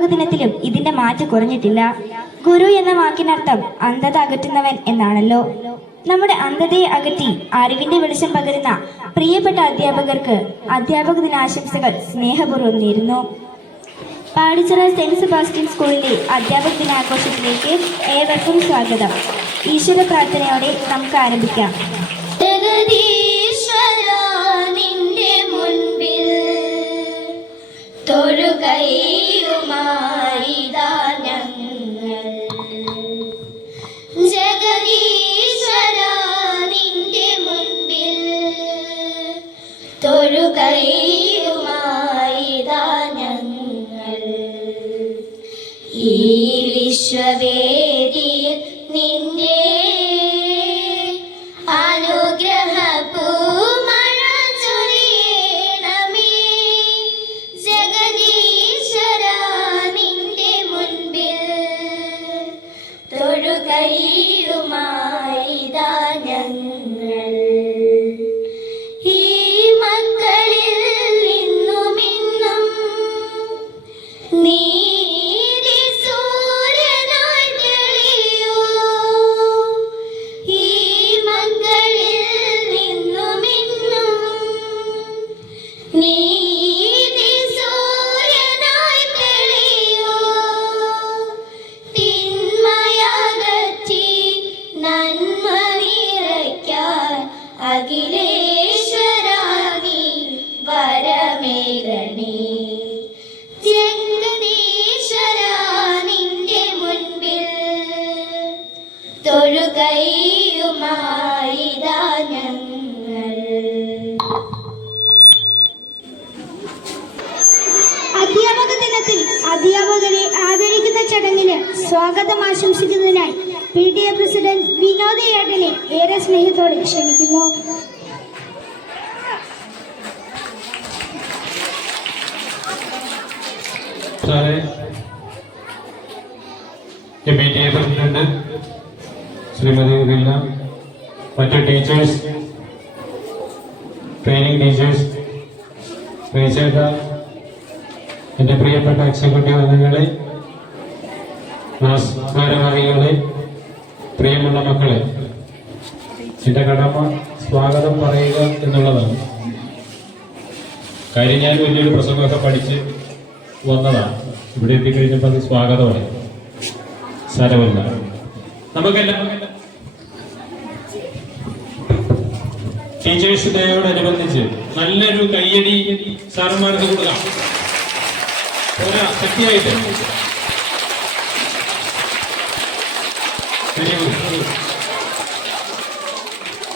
അധ്യാപക ദിനത്തിലും ഇതിന്റെ മാറ്റം കുറഞ്ഞിട്ടില്ല. ഗുരു എന്ന വാക്കിനർത്ഥം അന്ധത അകറ്റുന്നവൻ എന്നാണല്ലോ. നമ്മുടെ അന്ധതയെ അകറ്റി അറിവിന്റെ വെളിച്ചം പകരുന്ന പ്രിയപ്പെട്ട അധ്യാപകർക്ക് അധ്യാപക ദിനാശംസകൾ സ്നേഹപൂർവം നേരുന്നു. പാടിച്ചിറ സെന്റ് സെബാസ്റ്റ്യൻ സ്കൂളിലെ അധ്യാപക ദിനാഘോഷത്തിലേക്ക് ഏവർക്കും സ്വാഗതം. ഈശ്വര പ്രാർത്ഥനയോടെ നമുക്ക് ആരംഭിക്കാം. തൊഴുകയുമായിതാ എ പ്രസിഡന്റ് വിനോദ് ഏട്ടനെ ഏറെ സ്നേഹത്തോടെ ക്ഷണിക്കുന്നു പ്രസിഡന്റ് ശ്രീമതി റില്ല മറ്റ് ടീച്ചേഴ്സ് ട്രെയിനിങ് ടീച്ചേഴ്സ് ശ്രീചേട്ട എന്റെ പ്രിയപ്പെട്ട എക്സിക്യൂട്ടീവ് അംഗങ്ങളെ ഭാരവാഹികളെ പ്രിയമുള്ള മക്കളെ എന്റെ കടമ സ്വാഗതം പറയുക എന്നുള്ളതാണ് കാര്യം ഞാൻ വലിയൊരു പ്രസംഗമൊക്കെ പഠിച്ച് വന്നതാണ്. ഇവിടെ എത്തിക്കഴിഞ്ഞപ്പോൾ അത് സ്വാഗതമാണ്. സാരമല്ല. നമുക്കെല്ലാം ടീച്ചേഴ്സ് ഡേയോടനുബന്ധിച്ച് നല്ലൊരു കയ്യടി സാറന്മാർക്ക് കൊടുക്കാം. ശക്തിയായിട്ട്.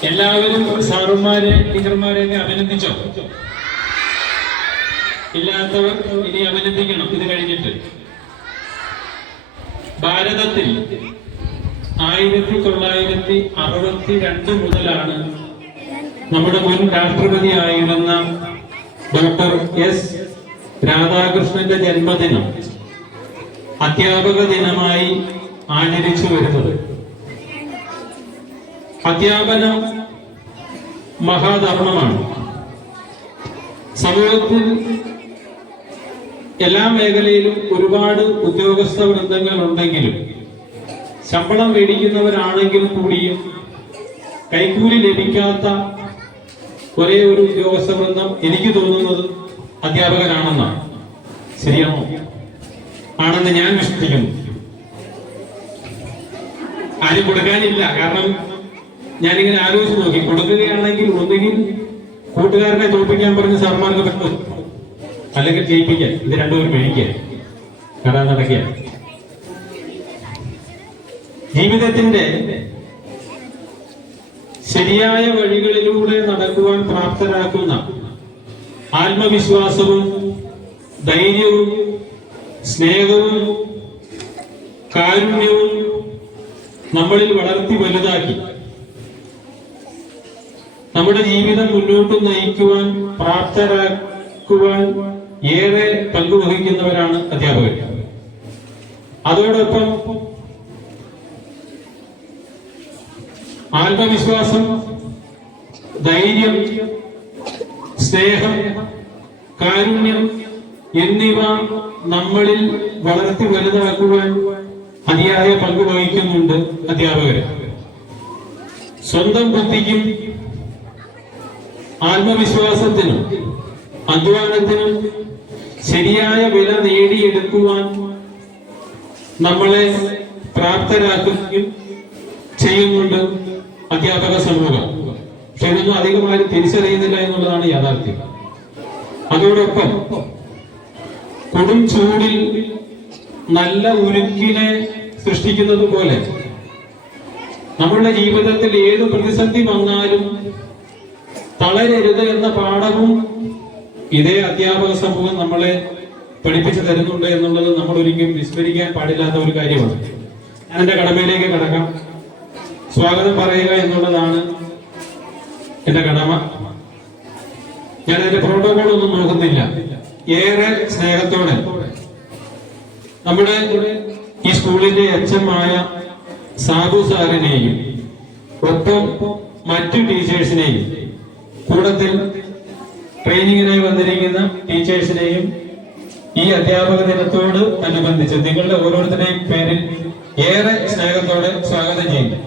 എല്ലാവരും സാറുമാരെ ടീച്ചർമാരെ അഭിനന്ദിച്ചോ? ഇല്ലാത്തവർ ഇനി അഭിനന്ദിക്കണം ഇത് കഴിഞ്ഞിട്ട്. ഭാരതത്തിൽ ആയിരത്തി തൊള്ളായിരത്തി അറുപത്തി രണ്ട് മുതലാണ് നമ്മുടെ മുൻ രാഷ്ട്രപതി ആയിരുന്ന ഡോക്ടർ എസ് രാധാകൃഷ്ണന്റെ ജന്മദിനം അധ്യാപക ദിനമായി ആചരിച്ചു വരുന്നത്. അധ്യാപനം മഹാധർമ്മമാണ്. സമൂഹത്തിൽ എല്ലാ മേഖലയിലും ഒരുപാട് ഉദ്യോഗസ്ഥ വൃന്ദങ്ങൾ ഉണ്ടെങ്കിലും ശമ്പളം മേടിക്കുന്നവരാണെങ്കിൽ കൂടിയും കൈക്കൂലി ലഭിക്കാത്ത ഒരേ ഒരു ഉദ്യോഗസ്ഥ വൃന്ദം എനിക്ക് തോന്നുന്നത് അധ്യാപകരാണെന്നാണ് ശരിയാണോ? ആണെന്ന് ഞാൻ വിശ്വസിക്കുന്നു. ആരും കൊടുക്കാനില്ല. കാരണം ഞാനിങ്ങനെ ആലോചിച്ച് നോക്കി. കൊടുക്കുകയാണെങ്കിൽ ഒന്നുകിൽ കൂട്ടുകാരനെ തോൽപ്പിക്കാൻ പറഞ്ഞ് സർമാർക്ക് പറ്റും അല്ലെങ്കിൽ ജയിപ്പിക്കാൻ. ഇത് രണ്ടുപേരും മേടിക്കാൻ കഥ നടക്കുക ജീവിതത്തിന്റെ ശരിയായ വഴികളിലൂടെ നടക്കുവാൻ പ്രാപ്തരാക്കുന്ന ആത്മവിശ്വാസവും ധൈര്യവും സ്നേഹവും കാരുണ്യവും നമ്മളിൽ വളർത്തി വലുതാക്കി നമ്മുടെ ജീവിതം മുന്നോട്ട് നയിക്കുവാൻ പ്രാപ്തരാക്കുവാൻ ഏറെ പങ്കുവഹിക്കുന്നവരാണ് അധ്യാപകർ. അതോടൊപ്പം ആത്മവിശ്വാസം ധൈര്യം സ്നേഹം കാരുണ്യം എന്നിവ നമ്മളിൽ വളർത്തി വലുതാക്കുവാൻ അതിയായ പങ്ക് വഹിക്കുന്നുണ്ട് അധ്യാപകർ. സ്വന്തം ബുദ്ധിക്കും ആത്മവിശ്വാസത്തിനും അധ്വാനത്തിനും ശരിയായ വില നേടിയെടുക്കുവാൻ നമ്മളെ പ്രാപ്തരാക്കുകയും ചെയ്യുന്നുണ്ട് അധ്യാപക സമൂഹം. പക്ഷെ ഇതൊന്നും അധികമായി തിരിച്ചറിയുന്നില്ല എന്നുള്ളതാണ് യാഥാർത്ഥ്യം. അതോടൊപ്പം കൊടും ചൂടിൽ നല്ല ഉരുക്കിനെ സൃഷ്ടിക്കുന്നത് പോലെ നമ്മളുടെ ജീവിതത്തിൽ ഏത് പ്രതിസന്ധി വന്നാലും തളരരുത് എന്ന പാഠവും ഇതേ അധ്യാപക സമൂഹം നമ്മളെ പഠിപ്പിച്ചു തരുന്നുണ്ട് എന്നുള്ളത് നമ്മൾ ഒരിക്കലും വിസ്മരിക്കാൻ പാടില്ലാത്ത ഒരു കാര്യമാണ്. ഞാൻ എന്റെ കടമയിലേക്ക് കടക്കാം. സ്വാഗതം പറയുക എന്നുള്ളതാണ് എന്റെ കടമ. ഞാൻ അതിന്റെ പ്രോട്ടോകോൾ ഒന്നും നോക്കുന്നില്ല ഏറെ സ്നേഹത്തോടെ. നമ്മുടെ ഈ സ്കൂളിന്റെ അച്ഛമായ സാബു സാറിനെയും ഒപ്പം മറ്റു ടീച്ചേഴ്സിനെയും കൂടത്തിൽ ട്രെയിനിങ്ങിനായി വന്നിരിക്കുന്ന ടീച്ചേഴ്സിനെയും ഈ അധ്യാപക ദിനത്തോട് അനുബന്ധിച്ച് നിങ്ങളുടെ ഓരോരുത്തരുടെയും പേരിൽ ഏറെ സ്നേഹത്തോടെ സ്വാഗതം ചെയ്യുന്നു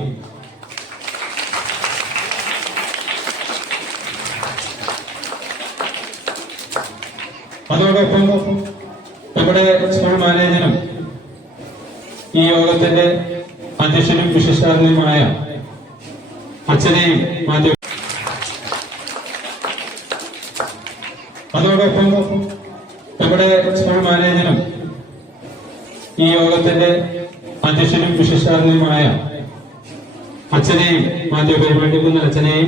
അതോടൊപ്പം നമ്മുടെ സ്കൂൾ മാനേജരും ഈ യോഗത്തിന്റെ അധ്യക്ഷനും വിശിഷ്ടാതിഥിയുമായ അച്ഛനെയും മാധ്യമ അതോടൊപ്പം നമ്മുടെ സ്കൂൾ മാനേജരും ഈ യോഗത്തിന്റെ അധ്യക്ഷനും വിശിഷ്ടാതിഥിയുമായ അച്ഛനെയും മാധ്യമ പരിപാടിക്കുന്ന അച്ഛനെയും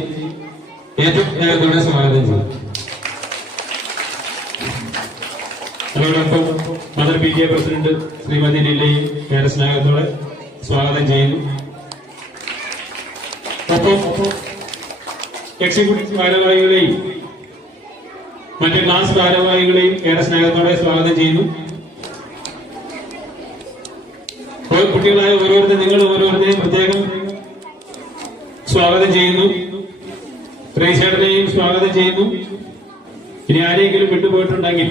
ഏറ്റവും സ്നേഹത്തോടെ സ്വാഗതം ചെയ്തു അതോടൊപ്പം mother P A president Shrimati ലില്ലയും ഏറെ സ്നേഹത്തോടെ സ്വാഗതം ചെയ്യുന്നു. ഒപ്പം എക്സിക്യൂട്ടീവ് ഭാരവാഹികളെയും മറ്റ് ക്ലാസ് ഭാരവാഹികളെയും ഏറെ സ്നേഹത്തോടെ സ്വാഗതം ചെയ്യുന്നു. കുട്ടികളായ ഓരോരുത്തരും നിങ്ങൾ ഓരോരുത്തരെയും പ്രത്യേകം സ്വാഗതം ചെയ്യുന്നു. പ്രേക്ഷകരെയും സ്വാഗതം ചെയ്യുന്നു. ഇനി ആരെങ്കിലും വിട്ടുപോയിട്ടുണ്ടെങ്കിൽ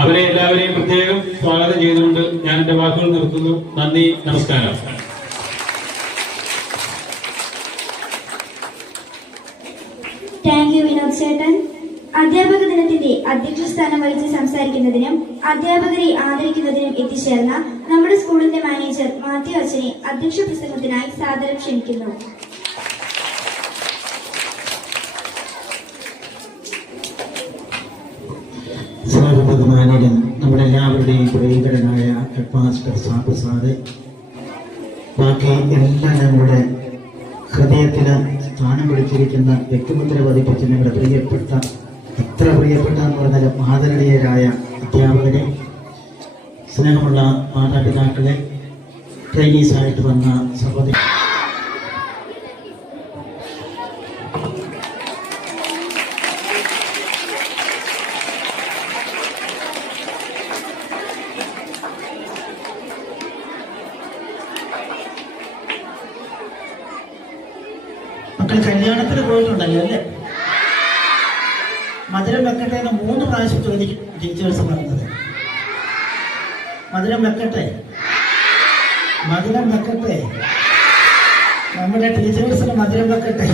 അവരെ എല്ലാവരെയും പ്രത്യേകം സ്വാഗതം ചെയ്തുകൊണ്ട് ഞാൻ എന്റെ വാക്കുകൾ നിർത്തുന്നു. നന്ദി നമസ്കാരം. അധ്യക്ഷ സ്ഥാനം വഹിച്ച് സംസാരിക്കുന്നതിനും അധ്യാപകരെ ആദരിക്കുന്നതിനും എത്തിച്ചേർന്ന നമ്മുടെ സ്കൂളിന്റെ മാനേജർ മാത്യു അച്ഛനെ അധ്യക്ഷ പ്രസംഗത്തിനായി സാദരം ക്ഷണിക്കുന്നു. എല്ലാവരുടെയും പ്രിയങ്കരനായ ഹെഡ് മാസ്റ്റർ സാബു സാറ് ബാക്കി എല്ലാം നമ്മുടെ ഹൃദയത്തിൽ സ്ഥാനം പിടിച്ചിരിക്കുന്ന വ്യക്തിമുദ്ര പതിപ്പിച്ച നമ്മുടെ പ്രിയപ്പെട്ട എത്ര പ്രിയപ്പെട്ട എന്ന് പറഞ്ഞാൽ മാതൃകീയരായ അധ്യാപകരെ സ്നേഹമുള്ള മാതാപിതാക്കളെ ട്രെയിനീസായിട്ട് വന്ന സഹോദരി മക്കൾ കല്യാണത്തിന് പോയിട്ടുണ്ടല്ലോ? അല്ലേ മധുരം വെക്കട്ടെ എന്ന് മൂന്ന് പ്രാവശ്യം ചോദിക്കും ടീച്ചേഴ്സ് പറഞ്ഞത്. മധുരം വെക്കട്ടെ? മധുരം വെക്കട്ടെ? നമ്മുടെ ടീച്ചേഴ്സിന് മധുരം വെക്കട്ടെ?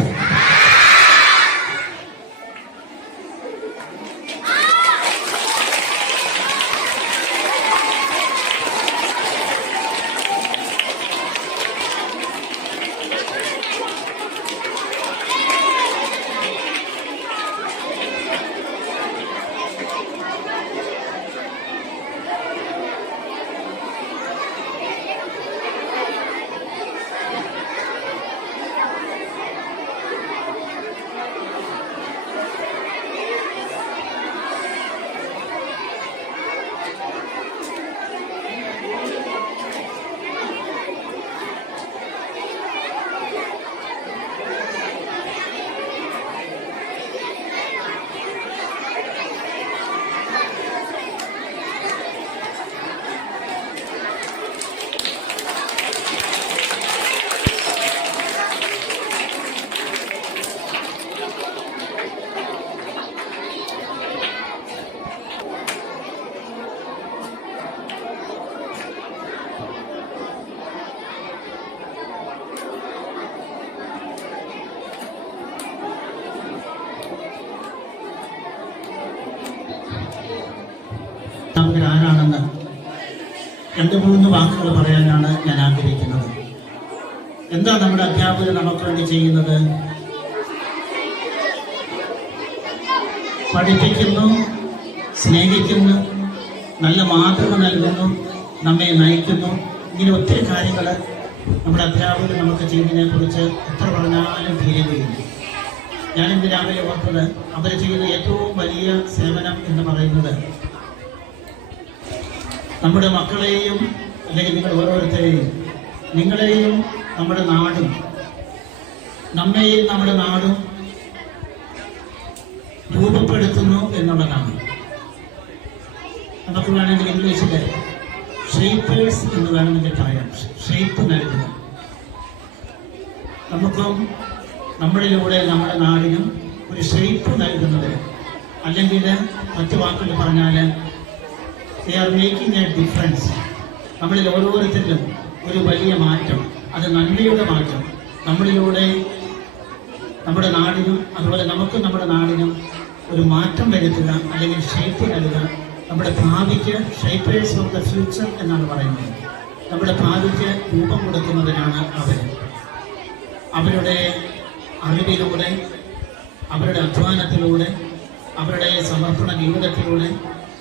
രണ്ട് മൂന്ന് വാക്കുകൾ പറയാനാണ് ഞാൻ ആഗ്രഹിക്കുന്നത്. എന്താ നമ്മുടെ അധ്യാപകർ നമുക്ക് വേണ്ടി ചെയ്യുന്നത്? പഠിപ്പിക്കുന്നു സ്നേഹിക്കുന്നു നല്ല മാതൃക നൽകുന്നു നമ്മെ നയിക്കുന്നു. ഇങ്ങനെ ഒത്തിരി കാര്യങ്ങൾ നമ്മുടെ അധ്യാപകർ നമുക്ക് ചെയ്യുന്നതിനെ കുറിച്ച് എത്ര പറഞ്ഞാലും തീരുകയില്ല ഞാനിന്ന് രാവിലെ ഓർത്തത് അവർ ചെയ്യുന്ന ഏറ്റവും വലിയ സേവനം എന്ന് പറയുന്നത് നമ്മുടെ മക്കളെയും അല്ലെങ്കിൽ നിങ്ങൾ ഓരോരുത്തരെയും നിങ്ങളെയും നമ്മുടെ നാടും നമ്മെയും നമ്മുടെ നാടും രൂപപ്പെടുത്തുന്നു എന്നുള്ളതാണ്. നമുക്ക് വേണമെങ്കിൽ ഇംഗ്ലീഷിൽ ഷെയ്പ്പേഴ്സ് എന്ന് വേണമെങ്കിൽ പറയാം. ഷെയ്പ്പ് നൽകുക നമുക്കും നമ്മളിലൂടെ നമ്മുടെ നാടിനും ഒരു ഷെയ്പ്പ് നൽകുന്നത്. അല്ലെങ്കിൽ മറ്റു വാക്കുകൾ പറഞ്ഞാൽ they are making a difference നമ്മളിൽ ഓരോരുത്തരിലും ഒരു വലിയ മാറ്റം അത് നന്മയുടെ മാറ്റം. നമ്മളിലൂടെ നമ്മുടെ നാടിനും അതുപോലെ നമുക്കും നമ്മുടെ നാടിനും ഒരു മാറ്റം വരുത്തുക അല്ലെങ്കിൽ ഷേപ്പ് നൽകുക. നമ്മുടെ ഭാവിക്ക് ഷേപ്പേഴ്സ് ഓഫ് ദ ഫ്യൂച്ചർ എന്നാണ് പറയുന്നത്. നമ്മുടെ ഭാവിക്ക് രൂപം കൊടുക്കുന്നവരാണ് അവർ. അവരുടെ അറിവിലൂടെ അവരുടെ അധ്വാനത്തിലൂടെ അവരുടെ സമർപ്പണ ജീവിതത്തിലൂടെ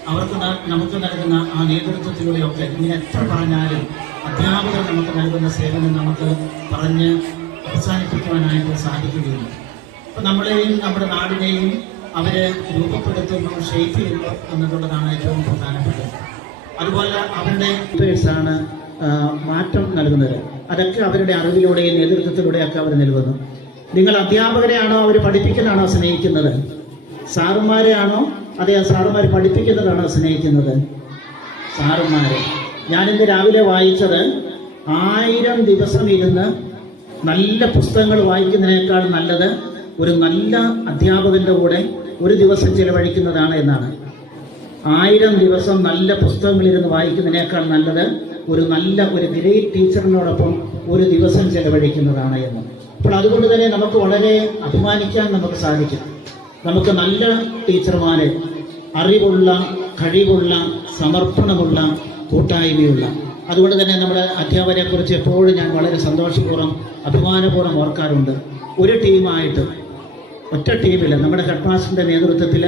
അവർക്ക് നമുക്ക് നൽകുന്ന ആ നേതൃത്വത്തിലൂടെയൊക്കെ ഇങ്ങനെ എത്ര പറഞ്ഞാലും അധ്യാപകർ നമുക്ക് നൽകുന്ന സേവനം നമുക്ക് പറഞ്ഞ് അവസാനിപ്പിക്കുവാനായിട്ട് സാധിക്കുകയില്ല അപ്പം നമ്മളെയും നമ്മുടെ നാടിനെയും അവരെ രൂപപ്പെടുത്തുന്നു ഷേപ്പ് ചെയ്യുന്നു എന്നുള്ളതാണ് ഏറ്റവും പ്രധാനപ്പെട്ടത്. അതുപോലെ അവരുടെ ആണ് മാറ്റം നൽകുന്നത്. അതൊക്കെ അവരുടെ അറിവിലൂടെയും നേതൃത്വത്തിലൂടെയൊക്കെ അവർ നൽകുന്നു നിങ്ങൾ അധ്യാപകരെയാണോ അവർ പഠിപ്പിക്കുന്നതാണോ സ്നേഹിക്കുന്നത്? സാറുമാരെയാണോ അതെ സാറുമാർ പഠിപ്പിക്കുന്നതാണോ സ്നേഹിക്കുന്നത്. സാറുമാർ ഞാനിന്ന് രാവിലെ വായിച്ചത് ആയിരം ദിവസം ഇരുന്ന് നല്ല പുസ്തകങ്ങൾ വായിക്കുന്നതിനേക്കാൾ നല്ലത് ഒരു നല്ല അധ്യാപകന്റെ കൂടെ ഒരു ദിവസം ചിലവഴിക്കുന്നതാണ് എന്നാണ്. ആയിരം ദിവസം നല്ല പുസ്തകങ്ങളിരുന്ന് വായിക്കുന്നതിനേക്കാൾ നല്ലത് ഒരു നല്ല ഒരു ഗ്രേറ്റ് ടീച്ചറിനോടൊപ്പം ഒരു ദിവസം ചിലവഴിക്കുന്നതാണ് എന്ന്. അപ്പോൾ അതുകൊണ്ട് തന്നെ നമുക്ക് വളരെ അഭിമാനിക്കാൻ നമുക്ക് സാധിക്കും. നമുക്ക് നല്ല ടീച്ചർമാരെ അറിവുള്ള കഴിവുള്ള സമർപ്പണമുള്ള കൂട്ടായ്മയുള്ള. അതുകൊണ്ട് തന്നെ നമ്മുടെ അധ്യാപകരെക്കുറിച്ച് എപ്പോഴും ഞാൻ വളരെ സന്തോഷപൂർവം അഭിമാനപൂർവം ഓർക്കാറുണ്ട്. ഒരു ടീമായിട്ട് ഒറ്റ ടീമിൽ നമ്മുടെ ഹെഡ് മാസ്റ്ററിന്റെ നേതൃത്വത്തിൽ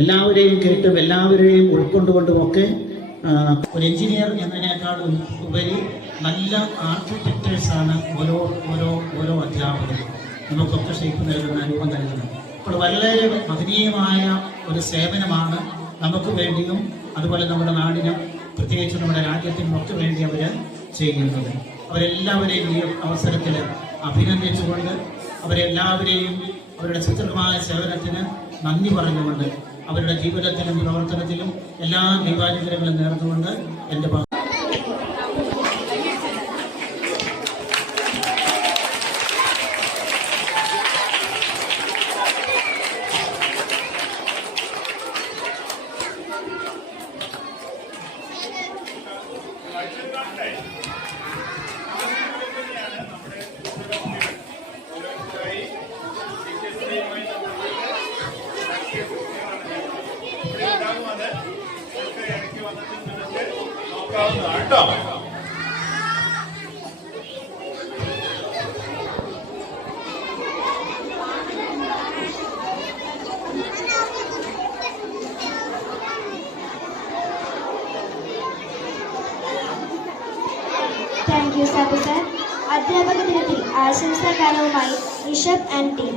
എല്ലാവരെയും കേട്ടും എല്ലാവരെയും ഉൾക്കൊണ്ടുകൊണ്ടുമൊക്കെ ഒരു എഞ്ചിനീയർ എന്നതിനേക്കാൾ ഉപരി നല്ല ആർക്കിടെക്ടേഴ്സാണ് ഓരോ ഓരോ ഓരോ അധ്യാപകരും. നമുക്കൊക്കെ ഷേപ്പ് നൽകുന്ന അനുഭവം നൽകുന്നത്. അപ്പോൾ വളരെ മഹനീയമായ ഒരു സേവനമാണ് നമുക്ക് വേണ്ടിയും അതുപോലെ നമ്മുടെ നാടിനും പ്രത്യേകിച്ച് നമ്മുടെ രാജ്യത്തിനും ഒക്കെ വേണ്ടി അവർ ചെയ്യുന്നത്. അവരെല്ലാവരെയും ഈ അവസരത്തിൽ അഭിനന്ദിച്ചുകൊണ്ട് അവരെല്ലാവരെയും അവരുടെ സുദൃഢമായ സേവനത്തിന് നന്ദി പറഞ്ഞുകൊണ്ട് അവരുടെ ജീവിതത്തിലും പ്രവർത്തനത്തിലും എല്ലാ ദൈവാനുഗ്രഹങ്ങളും നേർന്നുകൊണ്ട് എന്റെ താങ്ക് യു സാബു സാർ അധ്യാപക ദിനത്തിൽ ആശംസാ ഗാനവുമായി Rishabh and team.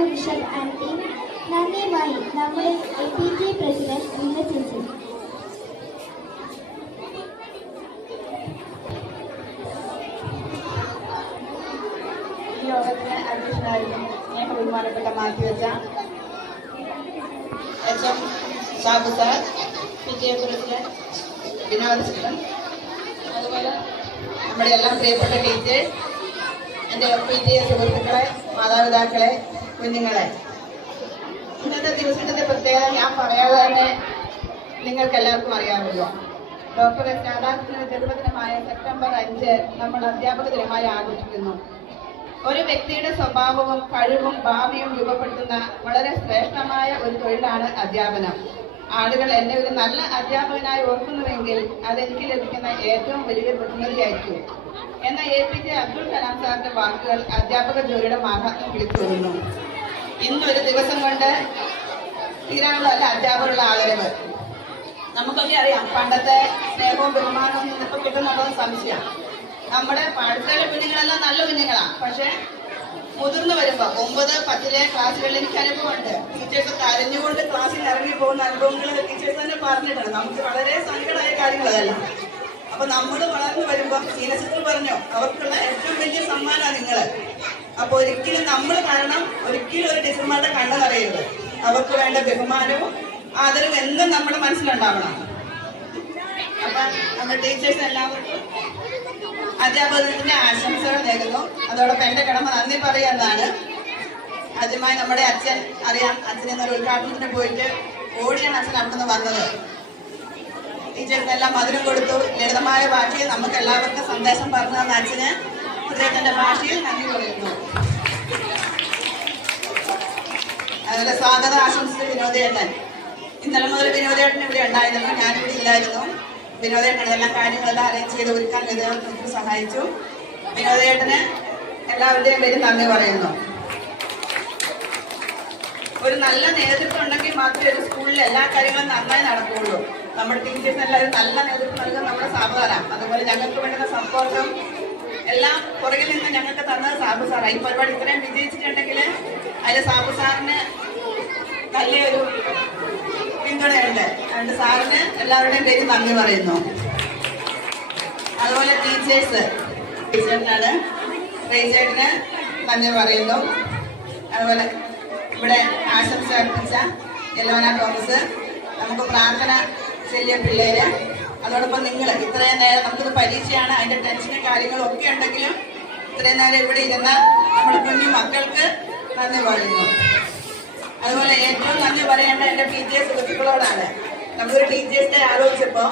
And team നന്ദിയുമായി നമ്മുടെ എ പി ജെ പ്രസിഡന്റ് അധ്യക്ഷനായിരുന്നു സ്നേഹ ബഹുമാനപ്പെട്ട മാറ്റിവെച്ച H M Sabu sir P A president Vinod ചേട്ടൻ. അതുപോലെ നമ്മുടെ എല്ലാം പ്രിയപ്പെട്ട ടീച്ചേഴ്സ് എന്റെ സുഹൃത്തുക്കളെ മാതാപിതാക്കളെ കുഞ്ഞുങ്ങളെ. ഇന്നത്തെ ദിവസത്തിന്റെ പ്രത്യേകത ഞാൻ പറയാതെ തന്നെ നിങ്ങൾക്ക് എല്ലാവർക്കും അറിയാമല്ലോ. ഡോക്ടർ എസ് രാധാകൃഷ്ണന്റെ ജന്മദിനമായ സെപ്റ്റംബർ അഞ്ച് നമ്മൾ അധ്യാപക ദിനമായി ആഘോഷിക്കുന്നു. ഒരു വ്യക്തിയുടെ സ്വഭാവവും കഴിവും ഭാവിയും രൂപപ്പെടുത്തുന്ന വളരെ ശ്രേഷ്ഠമായ ഒരു തൊഴിലാണ് അധ്യാപനം. ആളുകൾ എന്നെ ഒരു നല്ല അധ്യാപകനായി ഓർക്കുന്നുവെങ്കിൽ അതെനിക്ക് ലഭിക്കുന്ന ഏറ്റവും വലിയ ബഹുമതിയായിരിക്കും. എന്ന A P J Abdul Kalam സാറിന്റെ വാക്കുകൾ അധ്യാപക ജോലിയുടെ മാഹാത്മ്യം വിളിച്ചോരുന്നു ഇന്നൊരു ദിവസം കൊണ്ട് തീരാനുള്ളതല്ല അധ്യാപകരുള്ള ആദരവ്. നമുക്കൊക്കെ അറിയാം പണ്ടത്തെ സ്നേഹവും ബഹുമാനവും ഒന്നും ഇപ്പൊ സംശയം. നമ്മുടെ പഴുത്തയിലെ കുഞ്ഞുങ്ങളെല്ലാം നല്ല കുഞ്ഞുങ്ങളാണ് പക്ഷെ മുതിർന്നു വരുമ്പോ ഒമ്പത് പത്തിലെ ക്ലാസ്സുകളിൽ എനിക്ക് അനുഭവമുണ്ട്. ടീച്ചേഴ്സ് കരഞ്ഞുകൊണ്ട് ക്ലാസ്സിൽ ഇറങ്ങി പോകുന്ന അനുഭവങ്ങൾ ടീച്ചേഴ്സ് തന്നെ പറഞ്ഞിട്ടുണ്ട്. നമുക്ക് വളരെ സങ്കടമായ കാര്യങ്ങൾ അതെല്ലാം. അപ്പൊ നമ്മൾ വളർന്നു വരുമ്പോ സീനസിസ്റ്റർ പറഞ്ഞു അവർക്കുള്ള ഏറ്റവും വലിയ സമ്മാനമാണ് നിങ്ങൾ. അപ്പൊ ഒരിക്കലും നമ്മൾ കാരണം ഒരിക്കലും ഒരു ടീച്ചർമാരുടെ കണ്ണ് നിറയരുത്. അവർക്ക് വേണ്ട ബഹുമാനവും ആദരവും എന്നും നമ്മുടെ മനസ്സിലുണ്ടാവണം. അപ്പൊ നമ്മുടെ ടീച്ചേഴ്സ് എല്ലാവർക്കും അധ്യാപകത്തിന്റെ ആശംസകൾ നേരുന്നു. അതോടൊപ്പം എന്റെ കടമ നന്ദി പറയുന്നതാണ്. ആദ്യമായി നമ്മുടെ അച്ഛൻ അറിയാം അച്ഛൻ ഇന്നൊരു ഉദ്ഘാടനത്തിന് പോയിട്ട് ഓടിയാണ് അച്ഛൻ അവിടെ നിന്ന് വന്നത്. ടീച്ചേഴ്സിനെല്ലാം മധുരം കൊടുത്തു. ലളിതമായ ഭാഷയിൽ നമുക്ക് എല്ലാവർക്കും സന്ദേശം പറഞ്ഞു തന്ന അച്ഛന്. ഹൃദയത്തിന്റെ ഭാഷയിൽ നന്ദി പറയുന്നു. അതുപോലെ സ്വാഗത ആശംസിച്ച വിനോദേട്ടൻ. ഇന്നലെ മുതൽ വിനോദേട്ടൻ ഇവിടെ ഉണ്ടായിരുന്നു ഞാനിവിടെ ഇല്ലായിരുന്നു. വിനോദേട്ടൻ എല്ലാ കാര്യങ്ങളെല്ലാം അറേഞ്ച് ചെയ്ത് ഒരുക്കാൻ വിനോദം സഹായിച്ചു. വിനോദേട്ടന് എല്ലാവരുടെയും പേര് നന്ദി പറയുന്നു. ഒരു നല്ല നേതൃത്വം ഉണ്ടെങ്കിൽ മാത്രമേ ഒരു സ്കൂളിൽ എല്ലാ കാര്യങ്ങളും നന്നായി നടക്കുകയുള്ളൂ. നമ്മുടെ ടീച്ചേഴ്സ് എല്ലാവരും നല്ല നേതൃത്വം നൽകുന്ന നമ്മുടെ സാബുസാറാണ് അതുപോലെ ഞങ്ങൾക്ക് വേണ്ടുന്ന സപ്പോർട്ടും എല്ലാം പുറകിൽ നിന്ന് ഞങ്ങൾക്ക് തന്നത് സാബു സാർ ഈ പരിപാടി ഇത്രയും വിജയിച്ചിട്ടുണ്ടെങ്കിൽ അതിൽ സാബു സാറിന് നല്ലൊരു പിന്തുണയുണ്ട്. അതുകൊണ്ട് സാറിന് എല്ലാവരുടെയും പേര് നന്ദി പറയുന്നു. അതുപോലെ ടീച്ചേഴ്സ് ടീച്ചേഴ്സിനാണ് റേച്ചേട്ടിന് നന്ദി പറയുന്നു. അതുപോലെ ഇവിടെ ആശംസ അർപ്പിച്ച യലോന തോമസ് നമുക്ക് പ്രാർത്ഥന ചെല്ലിയ പിള്ളേര് അതോടൊപ്പം നിങ്ങൾ ഇത്രയും നേരം നമുക്കിത് പരീക്ഷയാണ് അതിന്റെ ടെൻഷനും കാര്യങ്ങളും ഒക്കെ ഉണ്ടെങ്കിലും ഇത്രയും നേരം ഇവിടെ ഇരുന്ന നമ്മുടെ കുഞ്ഞു മക്കൾക്ക് നന്ദി പറയുന്നു. അതുപോലെ ഏറ്റവും നന്ദി പറയേണ്ട എന്റെ പി ടി എ സുഹൃത്തുക്കളോടാണ്. നമ്മളൊരു ടീച്ചേഴ്സിനെ ആലോചിച്ചപ്പോ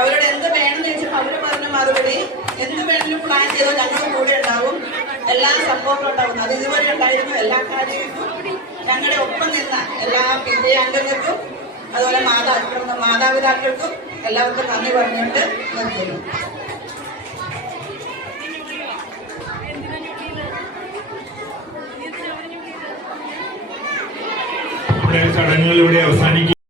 അവരോട് എന്ത് വേണമെന്ന് ചോദിച്ചപ്പോ അവർ പറഞ്ഞ മറുപടി എന്ത് വേണമെങ്കിലും പ്ലാൻ ചെയ്തോ ഞങ്ങൾ കൂടെ ഉണ്ടാവും. എല്ലാ സപ്പോർട്ടും ഉണ്ടാവും. അത് ഇതുവരെ ഉണ്ടായിരുന്നു. എല്ലാ കാര്യങ്ങൾക്കും ഞങ്ങളുടെ ഒപ്പം നിന്ന എല്ലാ പി ടി എ അംഗങ്ങൾക്കും അതുപോലെ മാതാ മാതാപിതാക്കൾക്കും എല്ലാവർക്കും നന്ദി പറഞ്ഞുകൊണ്ട് നിർത്തുന്നു. ഇവിടെ അവസാനിക്കും.